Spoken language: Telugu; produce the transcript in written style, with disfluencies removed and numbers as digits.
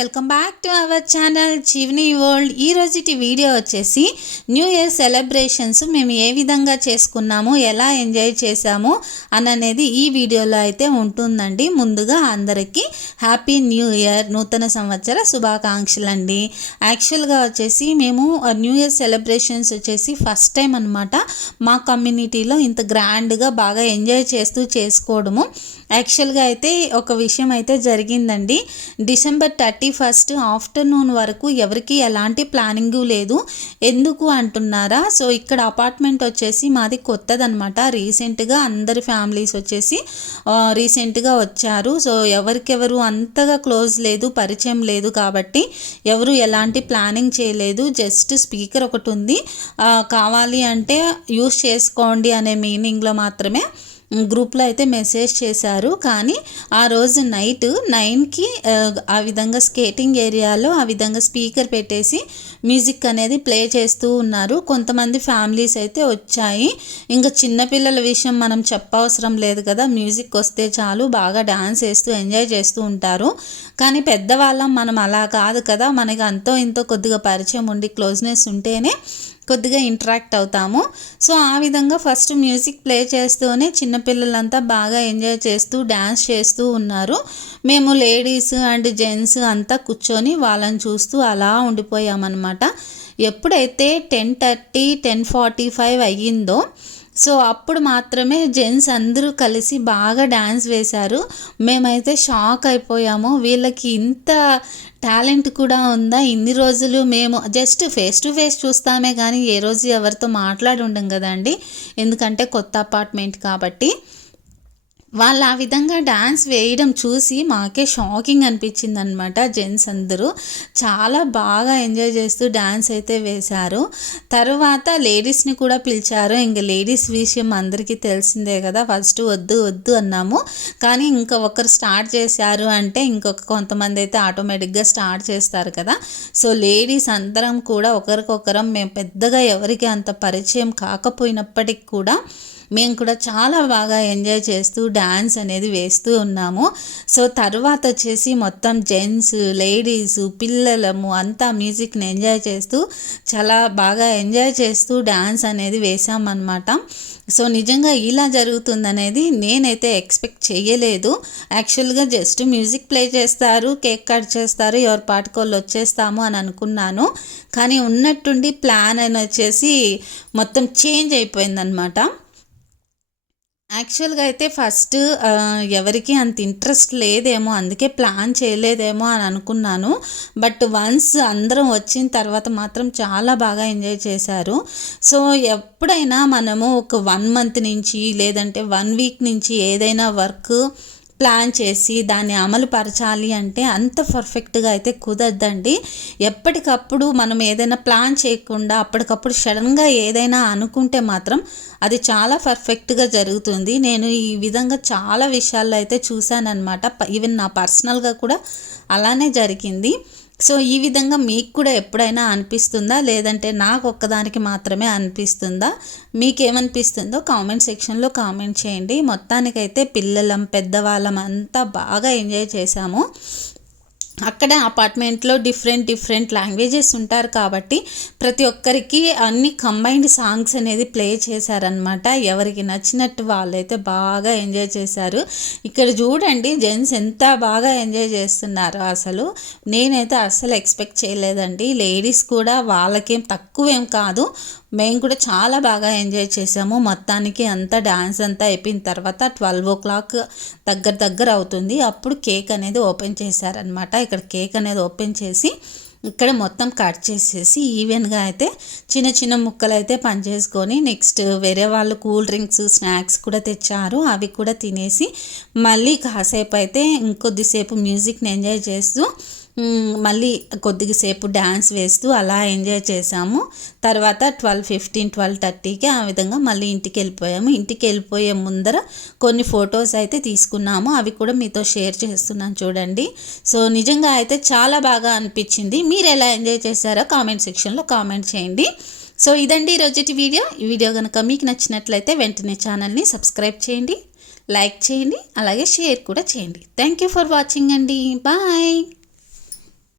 Welcome back to our channel Jeevani world. ఈ రోజుటి వీడియో వచ్చేసి న్యూ ఇయర్ సెలబ్రేషన్స్ మేము ఏ విధంగా చేసుకున్నాము, ఎలా ఎంజాయ్ చేసాము అనేది ఈ వీడియోలో అయితే ఉంటుందండి. ముందుగా అందరికీ హ్యాపీ న్యూ ఇయర్, నూతన సంవత్సర శుభాకాంక్షలు అండి. యాక్చువల్గా వచ్చేసి మేము న్యూ ఇయర్ సెలబ్రేషన్స్ వచ్చేసి ఫస్ట్ టైం అనమాట మా కమ్యూనిటీలో ఇంత గ్రాండ్గా బాగా ఎంజాయ్ చేస్తూ చేసుకోవడము. యాక్చువల్గా అయితే ఒక విషయం అయితే జరిగిందండి. డిసెంబర్ 31 ఆఫ్టర్నూన్ వరకు ఎవరికి ఎలాంటి ప్లానింగ్ లేదు. ఎందుకు అంటున్నారా? సో ఇక్కడ అపార్ట్మెంట్ వచ్చేసి మాది కొత్తదనమాట. రీసెంట్గా అందరి ఫ్యామిలీస్ వచ్చేసి రీసెంట్గా వచ్చారు. సో ఎవరికెవరు అంతగా క్లోజ్ లేదు, పరిచయం లేదు కాబట్టి ఎవరు ఎలాంటి ప్లానింగ్ చేయలేదు. జస్ట్ స్పీకర్ ఒకటి ఉంది, కావాలి అంటే యూస్ చేసుకోండి అనే మీనింగ్లో మాత్రమే గ్రూప్లో అయితే మెసేజ్ చేశారు. కానీ ఆ రోజు నైట్ 9కి ఆ విధంగా స్కేటింగ్ ఏరియాలో ఆ విధంగా స్పీకర్ పెట్టేసి మ్యూజిక్ అనేది ప్లే చేస్తూ ఉన్నారు. కొంతమంది ఫ్యామిలీస్ అయితే వచ్చాయి. ఇంకా చిన్నపిల్లల విషయం మనం చెప్పవసరం లేదు కదా, మ్యూజిక్ వస్తే చాలు బాగా డ్యాన్స్ వేస్తూ ఎంజాయ్ చేస్తూ ఉంటారు. కానీ పెద్దవాళ్ళం మనం అలా కాదు కదా, మనకి అంతో ఇంతో కొద్దిగా పరిచయం ఉండి క్లోజ్నెస్ ఉంటేనే కొద్దిగా ఇంటరాక్ట్ అవుతాము. సో ఆ విధంగా ఫస్ట్ మ్యూజిక్ ప్లే చేస్తూనే చిన్నపిల్లలంతా బాగా ఎంజాయ్ చేస్తూ డ్యాన్స్ చేస్తూ ఉన్నారు. మేము లేడీస్ అండ్ జెంట్స్ అంతా కూర్చొని వాళ్ళని చూస్తూ అలా ఉండిపోయామన్నమాట. ఎప్పుడైతే 10:30, 10:45 అయ్యిందో సో అప్పుడు మాత్రమే జెంట్స్ అందరూ కలిసి బాగా డ్యాన్స్ వేశారు. మేమైతే షాక్ అయిపోయాము. వీళ్ళకి ఇంత టాలెంట్ కూడా ఉందా? ఇన్ని రోజులు మేము జస్ట్ ఫేస్ టు ఫేస్ చూస్తామే కానీ ఏ రోజు ఎవరితో మాట్లాడి ఉండం కదండి, ఎందుకంటే కొత్త అపార్ట్మెంట్ కాబట్టి. వాళ్ళు ఆ విధంగా డ్యాన్స్ వేయడం చూసి మాకే షాకింగ్ అనిపించింది అనమాట. జెంట్స్ అందరూ చాలా బాగా ఎంజాయ్ చేస్తూ డ్యాన్స్ అయితే వేశారు. తర్వాత లేడీస్ని కూడా పిలిచారు. ఇంక లేడీస్ విషయం అందరికీ తెలిసిందే కదా, ఫస్ట్ వద్దు వద్దు అన్నాము. కానీ ఇంకా ఒకరు స్టార్ట్ చేశారు అంటే ఇంకొక కొంతమంది అయితే ఆటోమేటిక్గా స్టార్ట్ చేస్తారు కదా. సో లేడీస్ అందరం కూడా ఒకరికొకరం మేము పెద్దగా ఎవరికి అంత పరిచయం కాకపోయినప్పటికి కూడా మేము కూడా చాలా బాగా ఎంజాయ్ చేస్తూ డ్యాన్స్ అనేది వేస్తూ ఉన్నాము. సో తర్వాత వచ్చేసి మొత్తం జెంట్స్, లేడీస్, పిల్లలము అంతా మ్యూజిక్ని ఎంజాయ్ చేస్తూ చాలా బాగా ఎంజాయ్ చేస్తూ డ్యాన్స్ అనేది వేసామన్నమాట. సో నిజంగా ఇలా జరుగుతుందనేది నేనైతే ఎక్స్పెక్ట్ చేయలేదు. యాక్చువల్గా జస్ట్ మ్యూజిక్ ప్లే చేస్తారు, కేక్ కట్ చేస్తారు, ఎవరి పాటుకోళ్ళు వచ్చేస్తాము అని అనుకున్నాను. కానీ ఉన్నట్టుండి ప్లాన్ అని వచ్చేసి మొత్తం చేంజ్ అయిపోయిందనమాట. యాక్చువల్గా అయితే ఫస్ట్ ఎవరికి అంత ఇంట్రెస్ట్ లేదేమో, అందుకే ప్లాన్ చేయలేదేమో అని అనుకున్నాను. బట్ వన్స్ అందరం వచ్చిన తర్వాత మాత్రం చాలా బాగా ఎంజాయ్ చేశారు. సో ఎప్పుడైనా మనము ఒక 1 మంత్ నుంచి లేదంటే 1 వీక్ నుంచి ఏదైనా వర్క్ ప్లాన్ చేసి దాన్ని అమలు పరచాలి అంటే అంత పర్ఫెక్ట్గా అయితే కుదరదండి. ఎప్పటికప్పుడు మనం ఏదైనా ప్లాన్ చేయకుండా అప్పటికప్పుడు సడన్గా ఏదైనా అనుకుంటే మాత్రం అది చాలా పర్ఫెక్ట్గా జరుగుతుంది. నేను ఈ విధంగా చాలా విషయాల్లో అయితే చూశానన్నమాట. ఈవెన్ నా పర్సనల్గా కూడా అలానే జరిగింది. సో ఈ విధంగా మీకు కూడా ఎప్పుడైనా అనిపిస్తుందా, లేదంటే నాకు ఒక్కదానికి మాత్రమే అనిపిస్తుందా? మీకేమనిపిస్తుందో కామెంట్ సెక్షన్లో కామెంట్ చేయండి. మొత్తానికైతే పిల్లలం పెద్దవాళ్ళం అంతా బాగా ఎంజాయ్ చేశాము. అక్కడ అపార్ట్మెంట్లో డిఫరెంట్ లాంగ్వేజెస్ ఉంటారు కాబట్టి ప్రతి ఒక్కరికి అన్ని కంబైన్డ్ సాంగ్స్ అనేది ప్లే చేశారనమాట. ఎవరికి నచ్చినట్టు వాళ్ళైతే బాగా ఎంజాయ్ చేశారు. ఇక్కడ చూడండి జెంట్స్ ఎంత బాగా ఎంజాయ్ చేస్తున్నారు. అసలు నేనైతే అస్సలు ఎక్స్పెక్ట్ చేయలేదండి. లేడీస్ కూడా వాళ్ళకేం తక్కువేం కాదు, మేము కూడా చాలా బాగా ఎంజాయ్ చేసాము. మొత్తానికి అంతా డ్యాన్స్ అంతా అయిపోయిన తర్వాత 12 o'clock దగ్గర అవుతుంది. అప్పుడు కేక్ అనేది ఓపెన్ చేశారనమాట. ఇక్కడ కేక్ అనేది ఓపెన్ చేసి ఇక్కడ మొత్తం కట్ చేసేసి ఈవెన్గా అయితే చిన్న ముక్కలు అయితే పనిచేసుకొని నెక్స్ట్ వేరే వాళ్ళు కూల్ డ్రింక్స్, స్నాక్స్ కూడా తెచ్చారు. అవి కూడా తినేసి మళ్ళీ కాసేపు అయితే ఇంకొద్దిసేపు మ్యూజిక్ని ఎంజాయ్ చేస్తూ మళ్ళీ కొద్దిసేపు డ్యాన్స్ వేస్తూ అలా ఎంజాయ్ చేసాము. తర్వాత 12:15, 12:30కి ఆ విధంగా మళ్ళీ ఇంటికి వెళ్ళిపోయాము. ఇంటికి వెళ్ళిపోయే ముందర కొన్ని ఫొటోస్ అయితే తీసుకున్నాము. అవి కూడా మీతో షేర్ చేస్తున్నాను చూడండి. సో నిజంగా అయితే చాలా బాగా అనిపించింది. మీరు ఎలా ఎంజాయ్ చేశారో కామెంట్ సెక్షన్లో కామెంట్ చేయండి. సో ఇదండి ఈరోజుటి వీడియో. ఈ వీడియో కనుక మీకు నచ్చినట్లయితే వెంటనే ఛానల్ని సబ్స్క్రైబ్ చేయండి, లైక్ చేయండి, అలాగే షేర్ కూడా చేయండి. థ్యాంక్ యూ ఫర్ వాచింగ్ అండి. బాయ్.